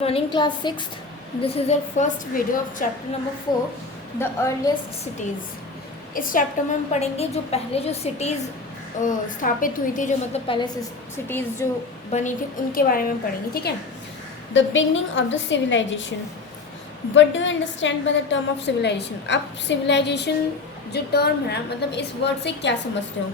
Morning class 6th. This is your first video of chapter number 4, the earliest cities. इस chapter में हम पढ़ेंगे जो पहले जो सिटीज़ स्थापित हुई थी, जो मतलब पहले सिटीज़ जो बनी थी उनके बारे में पढ़ेंगे. ठीक है. The beginning of the civilization. What do you understand by the term of civilization. अब सिविलाइजेशन जो टर्म है, मतलब इस वर्ड से क्या समझते हो.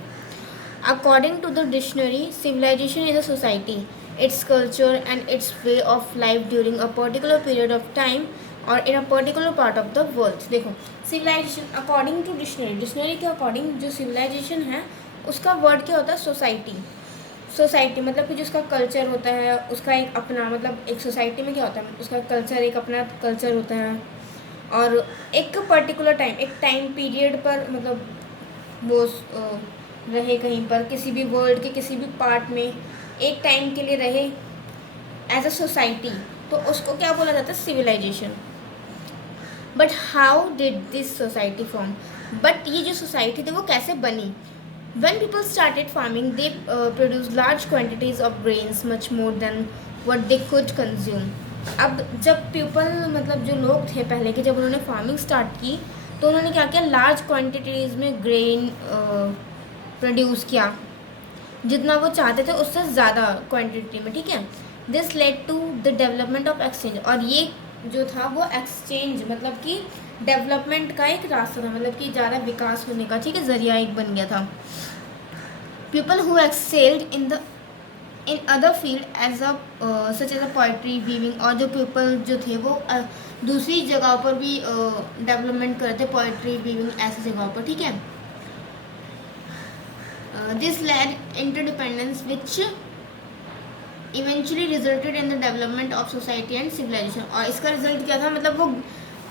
According to the dictionary, civilization is a society, its culture and its way of life during a particular period of time or in a particular part of the world. देखो, civilization according to dictionary के according जो civilization है उसका word क्या होता है. Society मतलब कि जो उसका कल्चर होता है, उसका एक अपना, मतलब एक सोसाइटी में क्या होता है, उसका कल्चर, एक अपना कल्चर होता है और एक पर्टिकुलर टाइम, एक टाइम पीरियड पर मतलब वो रहे कहीं पर, किसी भी वर्ल्ड के किसी भी पार्ट में एक टाइम के लिए रहे एज अ सोसाइटी, तो उसको क्या बोला जाता है, civilization. But how did this society form. But ये जो सोसाइटी थी वो कैसे बनी. when people started farming they produced large quantities of grains, much more than what they could consume. अब जब पीपल मतलब जो लोग थे पहले के, जब उन्होंने फार्मिंग स्टार्ट की तो उन्होंने क्या किया, लार्ज क्वांटिटीज़ में ग्रेन प्रोड्यूस किया, जितना वो चाहते थे उससे ज़्यादा क्वांटिटी में. ठीक है. This led to the development of exchange. और ये जो था वो एक्सचेंज मतलब कि डेवलपमेंट का एक रास्ता था, मतलब कि ज़्यादा विकास होने का, ठीक है, ज़रिया एक बन गया था. People who excelled in other field as a such as a poetry, weaving, और जो पीपल जो थे वो दूसरी जगहों पर भी डेवलपमेंट करते, पोइट्री, वीविंग, ऐसी जगहों पर. ठीक है. This led interdependence which eventually resulted in the development of society and civilization. और इसका रिजल्ट क्या था, मतलब वो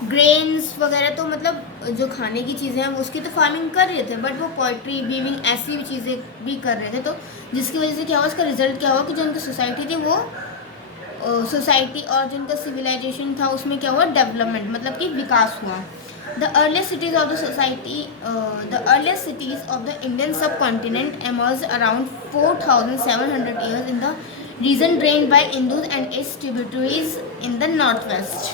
ग्रेन्स वगैरह तो मतलब जो खाने की चीज़ें हैं उसकी तो फार्मिंग कर रहे थे, बट वो पोइट्री, वीविंग, ऐसी भी चीज़ें भी कर रहे थे. तो जिसकी वजह से क्या हुआ, उसका रिजल्ट क्या हुआ कि जो उनकी सोसाइटी थी वो सोसाइटी और जो उनका सिविलाइजेशन था उसमें क्या हुआ, डेवलपमेंट मतलब कि विकास हुआ. The earliest cities of the society, the earliest cities of the Indian subcontinent emerged around 4,700 years in the region drained by Indus and its tributaries in the northwest.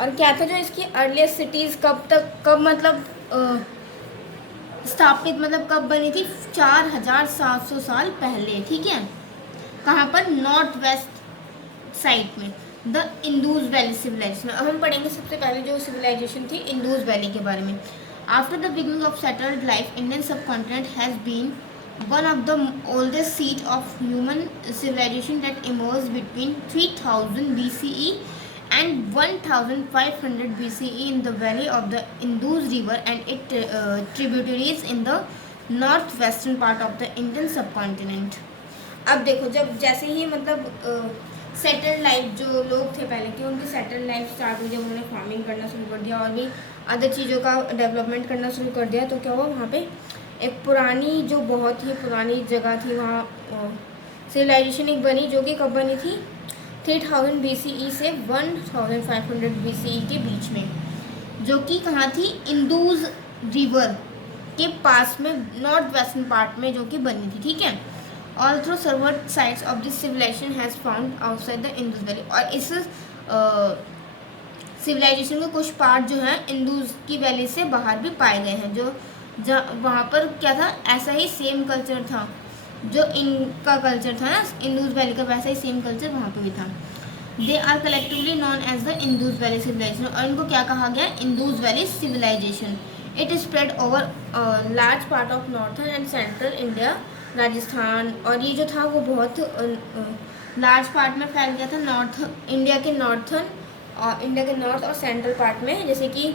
और क्या था जो इसकी अर्लीस्ट सिटीज़ कब मतलब स्थापित, मतलब कब बनी थी, 4,700 साल पहले. ठीक है. कहाँ पर, नॉर्थ वेस्ट साइड में, द इंदूज वैली सिविलाइजेशन. अब हम पढ़ेंगे सबसे पहले जो सिविलाइजेशन थी इंदूज वैली के बारे में. After the beginning of settled life, Indian subcontinent has been one of the oldest seat of human civilisation that emerge between 3000 BCE and 1500 BCE in the valley of the Indus River and its tributaries in the northwestern part of the Indian subcontinent. अब देखो, जब जैसे ही मतलब settled life जो लोग थे पहले के, उनकी सेटल्ड लाइफ स्टार्ट हुई, जब उन्होंने फार्मिंग करना शुरू कर दिया और भी अदर चीज़ों का डेवलपमेंट करना शुरू कर दिया, तो क्या हुआ, वहाँ पे एक पुरानी, जो बहुत ही पुरानी जगह थी, वहाँ सिविलाइजेशन एक बनी, जो कि कब बनी थी, 3000 BCE से 1500 BCE के बीच में, जो कि कहाँ थी, इंदूज रिवर के पास में, नॉर्थ वेस्टर्न पार्ट में जो कि बनी थी. ठीक है. Although several sites of this civilisation has found outside the Indus valley. और इस सिविलाइजेशन के कुछ पार्ट जो हैं इंदूज की वैली से बाहर भी पाए गए हैं, जो वहाँ पर क्या था, ऐसा ही सेम कल्चर था जो इनका कल्चर था ना इंदूज वैली का, वैसा ही सेम कल्चर वहाँ पे भी था. They are collectively known as the Indus valley civilisation. और इनको क्या कहा गया, Indus valley civilisation. It is spread over large part of northern and central India, Rajasthan. और ये जो था वो बहुत लार्ज पार्ट में फैल गया था, नॉर्थ इंडिया के नॉर्थ और सेंट्रल पार्ट में, जैसे कि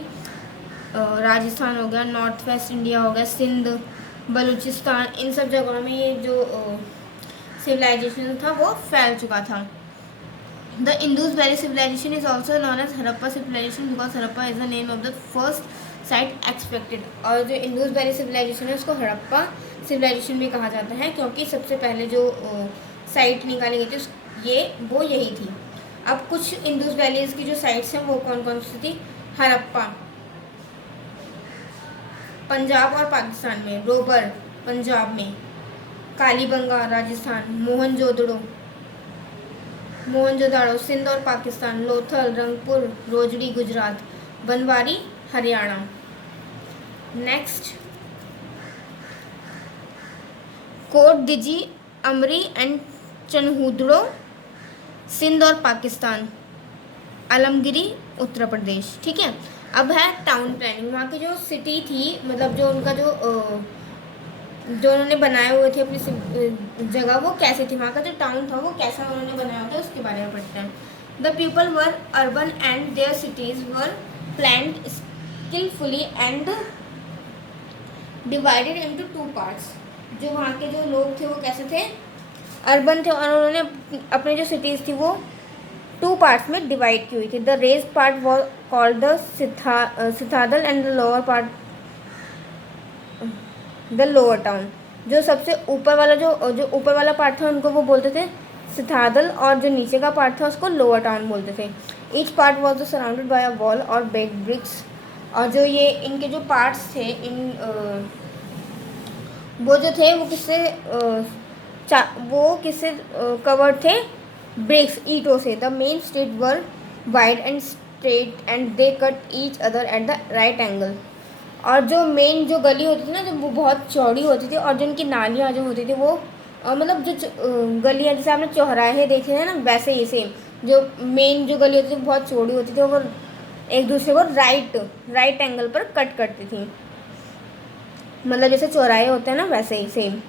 राजस्थान हो गया, नॉर्थ वेस्ट इंडिया हो गया, सिंध, बलूचिस्तान, इन सब जगहों में ये जो सिविलाइजेशन था वो फैल चुका था. The Indus valley civilisation is also known as Harappa civilisation because Harappa is the name of the first site expected. और जो इंदूज वैली सिविलाइजेशन है उसको हड़प्पा सिविलाइजेशन भी कहा जाता है, क्योंकि सबसे पहले जो साइट निकाली गई थी वो यही थी. अब कुछ इंदूज वैलीज़ की जो साइट्स हैं वो कौन कौन सी थी, हड़प्पा पंजाब और पाकिस्तान में, रोबर पंजाब में, कालीबंगा राजस्थान, मोहनजोदड़ो मोहनजोदाड़ो सिंध और Pakistan, Lothal Rangpur Rojdi Gujarat, Banwari Haryana. Next, coat Diji Amari and Chanhudaro Sindh और पाकिस्तान, आलमगिरी उत्तर प्रदेश। ठीक है, अब है टाउन प्लानिंग। वहाँ की जो सिटी थी, मतलब जो उनका जो उन्होंने बनाए हुए थे अपनी जगह, वो कैसे थी, वहाँ का जो टाउन था वो कैसा उन्होंने बनाया होता है उसके बारे में पढ़ते हैं। The people were urban and their cities were planned skilfully and divided into two parts. जो वहाँ के जो लोग थे वो कैसे थे, अर्बन थे, और उन्होंने अपनी जो सिटीज़ थी वो टू पार्ट्स में डिवाइड की हुई थी। The raised part was called the citadel and the lower part the lower town. जो सबसे ऊपर वाला जो ऊपर वाला पार्ट था उनको वो बोलते थे सिथादल, और जो नीचे का पार्ट था उसको लोअर टाउन बोलते थे। Each part was surrounded by a wall और बेक्ड ब्रिक्स। और जो ये इनके जो पार्ट्स थे, वो जो थे वो किससे कवर्ड थे, ब्रिक्स, ईंटों से। The main street were wide and straight and they cut each other at the right angle. और जो मेन जो गली होती थी ना, जो वो बहुत चौड़ी होती थी, और जो उनकी नालियाँ जो होती थी वो मतलब जो गलियाँ जैसे आपने चौराहे देखे हैं ना, वैसे ही सेम जो मेन जो गली होती थी वो बहुत चौड़ी होती थी, वो एक दूसरे को राइट एंगल पर कट करती थी, मतलब जैसे चौराहे होते हैं ना वैसे ही सेम।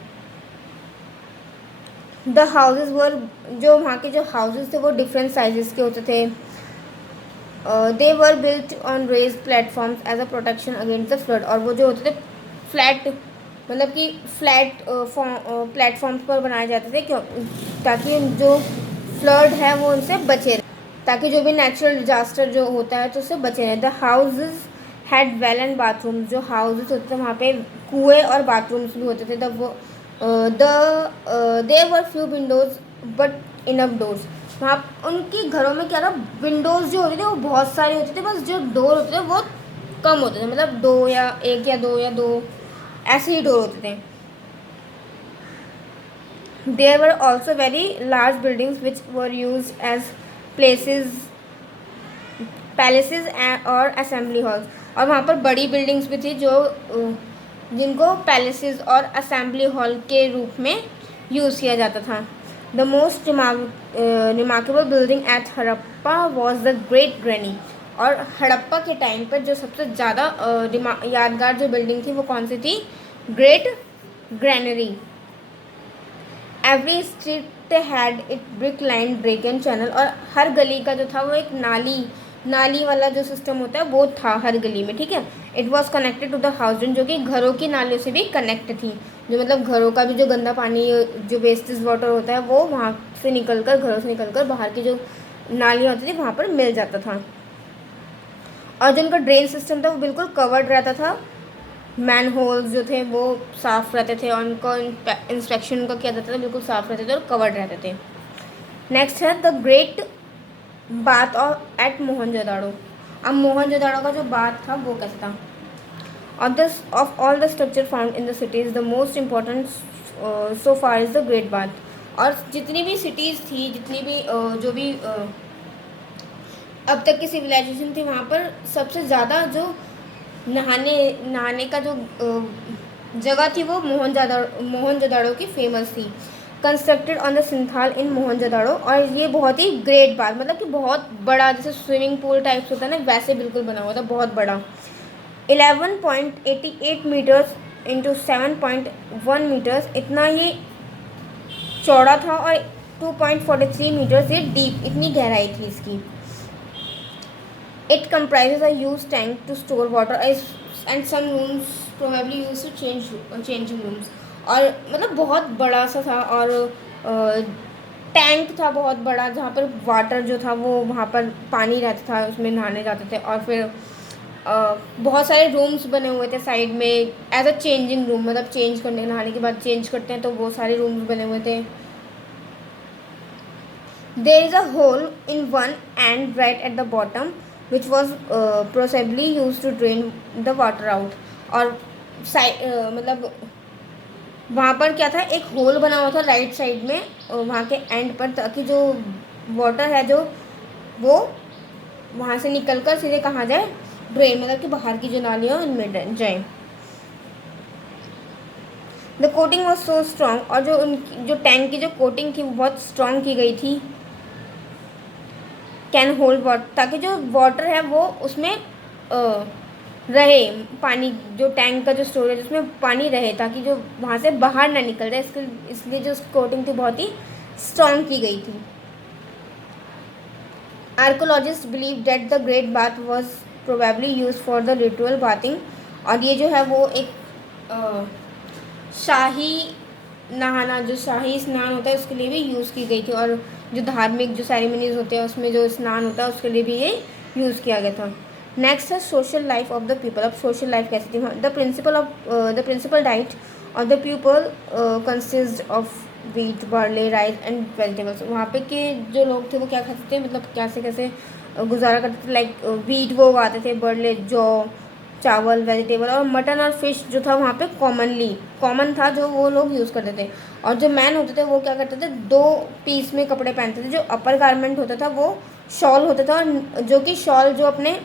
द हाउसेज वर, जो वहाँ के जो हाउसेज थे वो डिफरेंट साइजेस के होते थे। They were built on raised platforms as a protection against the flood. और वो जो होते थे फ्लैट, मतलब कि फ्लैट प्लेटफॉर्म्स पर बनाए जाते थे, क्यों, ताकि जो फ्लड है वो उनसे बचे रहे, ताकि जो भी नेचुरल डिजास्टर जो होता है तो उससे बचे रहे। The houses had well and bathrooms. जो हाउसेज होते थे वहाँ पे कुएँ और बाथरूम्स भी होते थे। There were few windows but enough doors. वहाँ उनके घरों में क्या था, विंडोज़ जो होते थे वो बहुत सारे होते थे, बस जो डोर होते थे वो कम होते थे, मतलब एक या दो ऐसे ही डोर होते थे। There were also very large buildings which were use as palaces और असेंबली हॉल्स। और वहाँ पर बड़ी बिल्डिंग्स भी थी जो जिनको पैलेसेस और असेंबली हॉल के रूप में यूज़ किया जाता था। The most remarkable building at Harappa was the great granny. और हड़प्पा के टाइम पर जो सबसे ज़्यादा यादगार जो बिल्डिंग थी वो कौन सी थी, great granary. Every street had it brick line dragon channel. और हर गली का जो था वो एक नाली वाला जो सिस्टम होता है वो था हर गली में। ठीक है, it was connected to the house, जो कि घरों की नालियों से भी कनेक्ट थी। जो मतलब घरों का भी जो गंदा पानी, जो वेस्टेज वाटर होता है वो वहाँ से निकलकर, घरों से निकलकर बाहर की जो नालियाँ होती थी वहाँ पर मिल जाता था। और जो उनका ड्रेन सिस्टम था वो बिल्कुल कवर्ड रहता था, मैन होल्स जो थे वो साफ़ रहते थे, और उनको इंस्पेक्शन उनका किया जाता था, बिल्कुल साफ़ रहते थे और कवर्ड रहते थे। नेक्स्ट है the great bath eight Mohenjodaro. अब मोहनजोदाड़ो का जो बाथ था वो कैसा था। Of all the structure found in the cities the most important so far is the great bath. और जितनी भी सिटीज़ थी, जितनी भी जो भी अब तक की सिविलाइजेशन थी, वहाँ पर सबसे ज़्यादा जो नहाने का जो जगह थी वो मोहनजोदाड़ो की फेमस थी। कंस्ट्रक्टेड ऑन द सिंथाल इन मोहनजोदाड़ो। और ये बहुत ही ग्रेट बात, मतलब कि बहुत बड़ा, जैसे स्विमिंग पूल टाइप्स होता है ना वैसे बिल्कुल बना हुआ था, बहुत बड़ा। 11.88 मीटर्स इंटू 7.1 मीटर्स इतना ये चौड़ा था, और 2.43 मीटर्स ये डीप, इतनी गहराई थी इसकी। It comprises a huge tank to store water and some rooms probably used to changing rooms। और मतलब बहुत बड़ा सा था, और टैंक था बहुत बड़ा, जहाँ पर वाटर जो था वो वहाँ पर पानी रहता था, उसमें नहाने जाते थे। और फिर बहुत सारे रूम्स बने हुए थे साइड में एज अ चेंजिंग रूम, मतलब चेंज करने, नहाने के बाद चेंज करते हैं तो वो सारे रूम्स बने हुए थे। There is a hole in one end right at the bottom which was possibly used to drain the water out। और मतलब वहाँ पर क्या था, एक होल बना हुआ था राइट साइड में वहाँ के एंड पर, ताकि जो वाटर है जो वो वहाँ से निकल कर सीधे कहाँ जाए, ड्रेन, मतलब कि बाहर की जो नालियाँ उनमें जाए। The coating was so strong, और जो उनकी जो टैंक की जो कोटिंग थी वो बहुत स्ट्रॉन्ग की गई थी। कैन होल्ड वाटर, ताकि जो वाटर है वो उसमें रहे, पानी जो टैंक का जो स्टोरेज उसमें पानी रहे, ताकि जो वहाँ से बाहर ना निकल जाए, इसलिए जो कोटिंग थी बहुत ही स्ट्रॉन्ग की गई थी। Archaeologist believe that the great bath was probably use for the ritual bathing, और ये जो है वो एक शाही नहाना, जो शाही स्नान होता है उसके लिए भी यूज़ की गई थी, और जो धार्मिक जो सेरेमनीज होते हैं उसमें जो स्नान होता है उसके लिए भी ये यूज़ किया गया था। नेक्स्ट है social life of the people. अब सोशल लाइफ कैसी थी? The principal diet of the people consist of wheat, barley, rice and vegetables. वहाँ पे के जो लोग थे वो क्या खाते थे, मतलब कैसे कैसे गुजारा करते थे? लाइक व्हीट वो उगाते थे, बार्ले जौ, चावल, वेजिटेबल, और मटन और फिश जो था वहाँ पे कॉमन था, जो वो लोग यूज़ करते थे। और जो मैन होते थे वो क्या करते थे, 2 पीस में कपड़े पहनते थे। जो अपर गारमेंट होता था वो शॉल होता था, और जो कि शॉल जो अपने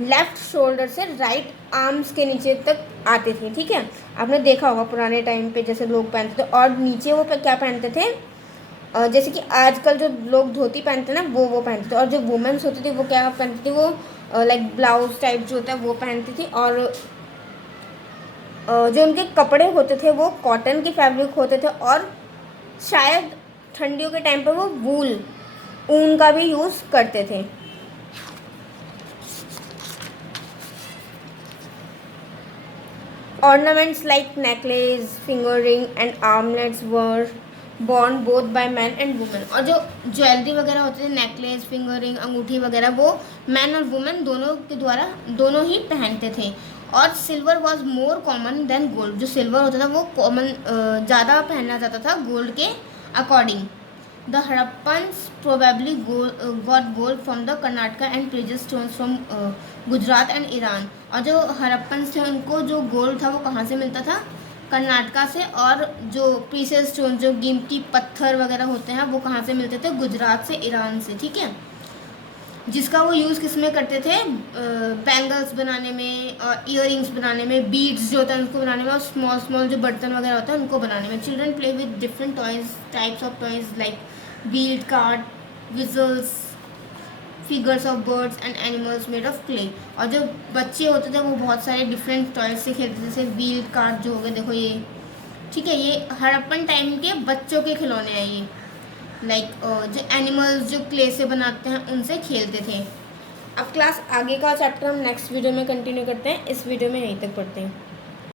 लेफ्ट शोल्डर से राइट आर्म्स के नीचे तक आते थे। ठीक है, आपने देखा होगा पुराने टाइम पे जैसे लोग पहनते थे, और नीचे वो क्या पहनते थे, जैसे कि आजकल जो लोग धोती पहनते हैं ना वो पहनते थे। और जो वुमेन्स होती थी वो क्या पहनती थी, वो लाइक ब्लाउज टाइप जो होता है वो पहनती थी। और जो उनके कपड़े होते थे वो कॉटन के फैब्रिक होते थे, और शायद ठंडियों के टाइम पर वो ऊन का भी यूज़ करते थे। Ornaments like necklace, finger ring and armlets were born both by man and women. और जो ज्वेलरी वगैरह होती थी, नेकलेस, फिंगर रिंग, अंगूठी वगैरह, वो मैन और वुमेन दोनों के द्वारा दोनों ही पहनते थे। और silver was more common than gold. जो सिल्वर होता था वो कॉमन ज़्यादा पहना जाता था गोल्ड के according. The Harappans probably got gold from the Karnataka and precious stones from Gujarat and Iran. और जो हड़प्पन्स थे उनको जो गोल्ड था वो कहाँ से मिलता था? कर्नाटका से। और जो प्रीशियस स्टोन, जो कीमती पत्थर वगैरह होते हैं वो कहाँ से मिलते थे? गुजरात से, ईरान से। ठीक है, जिसका वो यूज़ किस में करते थे? बैंगल्स बनाने में, और ईयरिंग्स बनाने में, बीड्स जो होता है उनको बनाने में, और स्मॉल जो बर्तन वगैरह होता है उनको बनाने में। Children play with different types of toys like Beed, card, whistles, figures of birds and animals made of clay. और जो बच्चे होते थे वो बहुत सारे डिफरेंट टॉयज से खेलते थे, जैसे व्हील, कार्ड जो हो गए, देखो ये। ठीक है, ये हड़प्पन टाइम के बच्चों के खिलौने हैं ये। लाइक जो एनिमल्स जो क्ले से बनाते हैं उनसे खेलते थे। अब क्लास आगे का चैप्टर हम नेक्स्ट वीडियो में कंटिन्यू करते हैं, इस वीडियो में यहीं तक पढ़ते हैं।